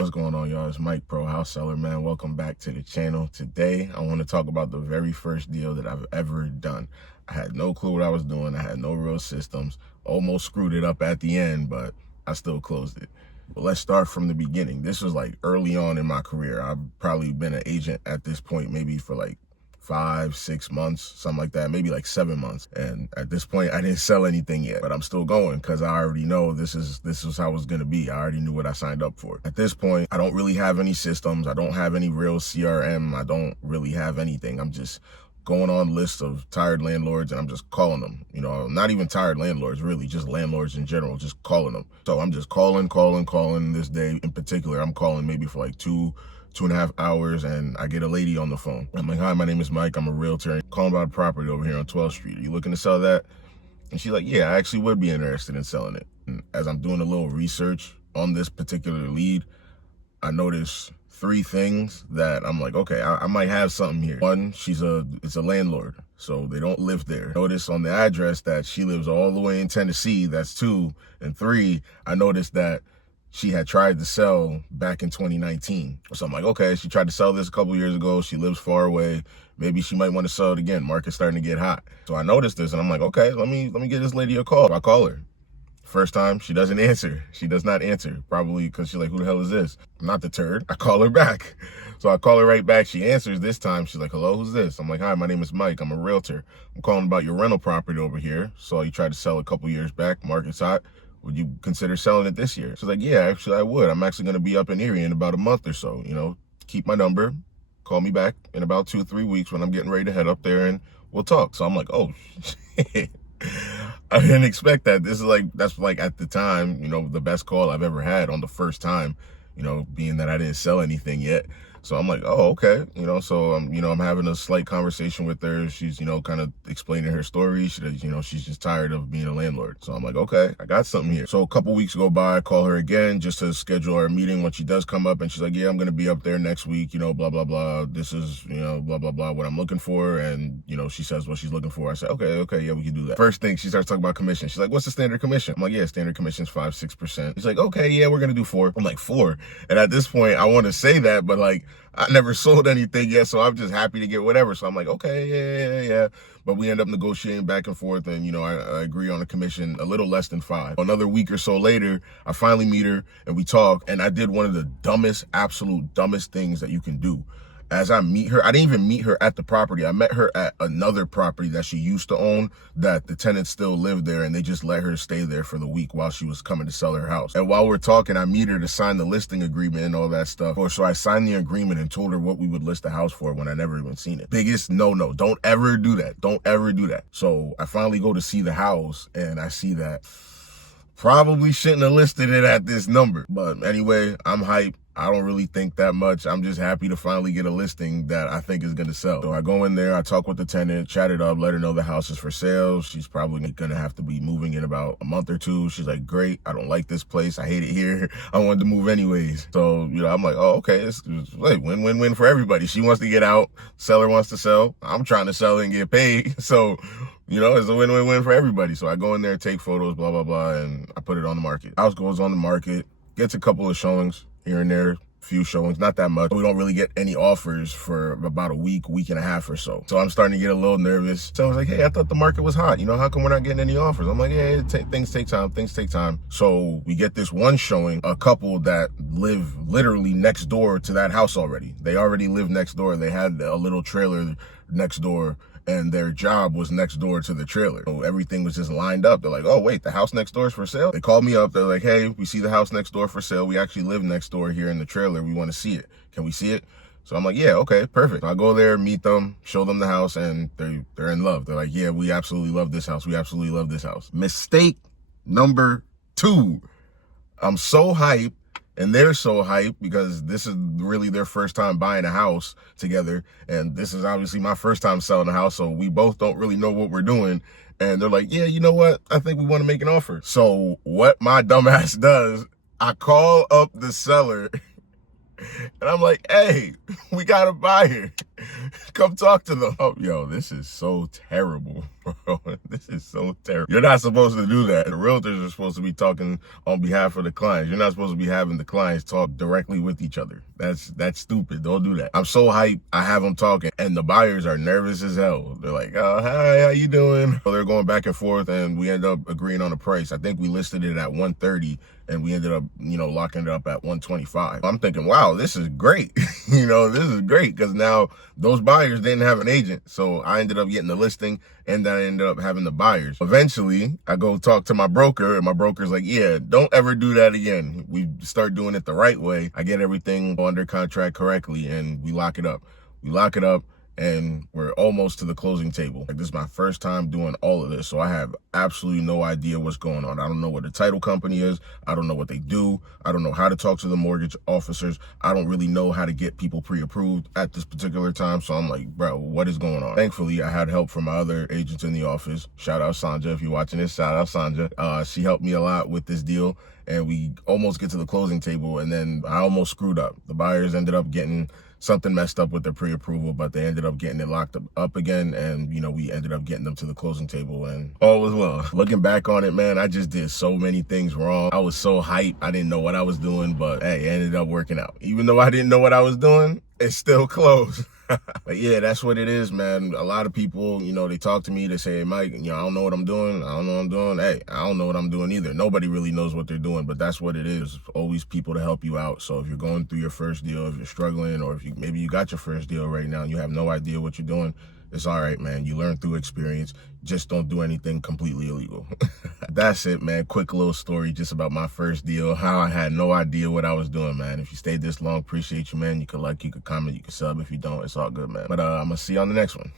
What's going on, y'all? It's Mike, Pro House Seller, man. Welcome back to the channel. Today, I want to talk about the very first deal that I've ever done. I had no clue what I was doing. I had no real systems. Almost screwed it up at the end, but I still closed it. But let's start from the beginning. This was like early on in my career. I've probably been an agent at this point, maybe for like 5-6 months, something like that, maybe like 7 months. And at this point, I didn't sell anything yet, but I'm still going because I already know this is how it's going to be. I already knew what I signed up for. At this point, I don't really have any systems. I don't have any real CRM. I don't really have anything. I'm just going on lists of tired landlords and I'm just calling them, not even tired landlords, really, just landlords in general, just calling them. So I'm just calling this day in particular. I'm calling maybe for like 2.5 hours, and I get a lady on the phone. I'm like, hi, my name is Mike. I'm a realtor. I'm calling about a property over here on 12th Street. Are you looking to sell that? And she's like, yeah, I actually would be interested in selling it. And as I'm doing a little research on this particular lead, I notice 3 things that I'm like, okay, I might have something here. One, it's a landlord, so they don't live there. Notice on the address that she lives all the way in Tennessee. That's 2. And 3, I noticed that she had tried to sell back in 2019. So I'm like, okay, she tried to sell this a couple years ago. She lives far away. Maybe she might want to sell it again. Market's starting to get hot. So I noticed this and I'm like, okay, let me get this lady a call. So I call her. First time, she doesn't answer. She does not answer. Probably because she's like, who the hell is this? I'm not deterred. I call her back. So I call her right back. She answers this time. She's like, hello, who's this? I'm like, hi, my name is Mike. I'm a realtor. I'm calling about your rental property over here. So you tried to sell a couple years back. Market's hot. Would you consider selling it this year? She's like, yeah, actually I would. I'm actually going to be up in Erie in about a month or so. Keep my number. Call me back in about 2-3 weeks when I'm getting ready to head up there and we'll talk. So I'm like, oh, shit. I didn't expect that. That's like at the time, the best call I've ever had on the first time, being that I didn't sell anything yet. So I'm like, oh, okay. So I'm having a slight conversation with her. She's, kind of explaining her story. She's just tired of being a landlord. So I'm like, okay, I got something here. So a couple weeks go by, I call her again just to schedule our meeting when she does come up. And she's like, yeah, I'm going to be up there next week, blah, blah, blah. This is, blah, blah, blah, what I'm looking for. And, she says what she's looking for. I said, okay, yeah, we can do that. First thing, she starts talking about commission. She's like, what's the standard commission? I'm like, yeah, standard commission is 5-6%. She's like, okay, yeah, we're going to do 4. I'm like, 4. And at this point, I want to say that, but like, I never sold anything yet, so I'm just happy to get whatever. So I'm like, okay, yeah. But we end up negotiating back and forth, and, I agree on a commission a little less than 5. Another week or so later, I finally meet her, and we talk, and I did one of the absolute dumbest things that you can do. As I meet her, I didn't even meet her at the property. I met her at another property that she used to own that the tenants still lived there, and they just let her stay there for the week while she was coming to sell her house. And while we're talking, I meet her to sign the listing agreement and all that stuff. So I signed the agreement and told her what we would list the house for when I never even seen it. Biggest no. Don't ever do that. Don't ever do that. So I finally go to see the house, and I see that probably shouldn't have listed it at this number. But anyway, I'm hyped. I don't really think that much. I'm just happy to finally get a listing that I think is going to sell. So I go in there, I talk with the tenant, chat it up, let her know the house is for sale. She's probably going to have to be moving in about a month or 2. She's like, great. I don't like this place. I hate it here. I wanted to move anyways. So, I'm like, oh, okay. It's like win-win-win for everybody. She wants to get out. Seller wants to sell. I'm trying to sell and get paid. So, it's a win-win-win for everybody. So I go in there, take photos, blah, blah, blah, and I put it on the market. House goes on the market, gets a couple of showings here and there, few showings, not that much. We don't really get any offers for about a week and a half or so. So I'm starting to get a little nervous. So I was like, hey, I thought the market was hot. How come we're not getting any offers? I'm like, yeah, things take time. So we get this one showing, a couple that live literally next door to that house already. They already live next door. They had a little trailer next door, and their job was next door to the trailer. So everything was just lined up. They're like, oh, wait, the house next door is for sale? They called me up. They're like, hey, we see the house next door for sale. We actually live next door here in the trailer. We want to see it. Can we see it? So I'm like, yeah, okay, perfect. I go there, meet them, show them the house, and they're in love. They're like, yeah, we absolutely love this house. We absolutely love this house. Mistake number 2. I'm so hyped. And they're so hyped because this is really their first time buying a house together. And this is obviously my first time selling a house. So we both don't really know what we're doing. And they're like, yeah, you know what? I think we want to make an offer. So what my dumbass does, I call up the seller and I'm like, hey, we got a buyer. Come talk to them. Oh, yo, this is so terrible, bro. bro. This is so terrible. You're not supposed to do that. The realtors are supposed to be talking on behalf of the clients. You're not supposed to be having the clients talk directly with each other. That's stupid. Don't do that. I'm so hyped. I have them talking, and the buyers are nervous as hell. They're like, "Oh, hi, how you doing?" So they're going back and forth, and we end up agreeing on a price. I think we listed it at 130, and we ended up, locking it up at 125. I'm thinking, wow, this is great. This is great, because now those buyers didn't have an agent. So I ended up getting the listing, and then I ended up having the buyers. Eventually, I go talk to my broker, and my broker's like, yeah, don't ever do that again. We start doing it the right way. I get everything under contract correctly, and we lock it up. We lock it up, and we're almost to the closing table. This is my first time doing all of this, so I have absolutely no idea what's going on. I don't know what the title company is. I don't know what they do. I don't know how to talk to the mortgage officers. I don't really know how to get people pre-approved at this particular time. So I'm like, bro, what is going on? Thankfully, I had help from my other agents in the office. Shout out Sanja. If you're watching this, shout out Sanja. She helped me a lot with this deal, and we almost get to the closing table, and then I almost screwed up. The buyers ended up getting something messed up with their pre-approval, but they ended up getting it locked up again, and we ended up getting them to the closing table, and all was well. Looking back on it, man, I just did so many things wrong. I was so hyped. I didn't know what I was doing, but hey, it ended up working out. Even though I didn't know what I was doing, it still closed. But yeah, that's what it is, man. A lot of people, they talk to me, they say, hey, Mike, I don't know what I'm doing. I don't know what I'm doing. Hey, I don't know what I'm doing either. Nobody really knows what they're doing, but that's what it is. Always people to help you out. So if you're going through your first deal, if you're struggling, or if maybe you got your first deal right now and you have no idea what you're doing, it's all right, man. You learn through experience. Just don't do anything completely illegal. That's it, man. Quick little story just about my first deal, how I had no idea what I was doing, man. If you stayed this long, appreciate you, man. You could like, you could comment, you could sub. If you don't, it's all good, man. But I'm going to see you on the next one.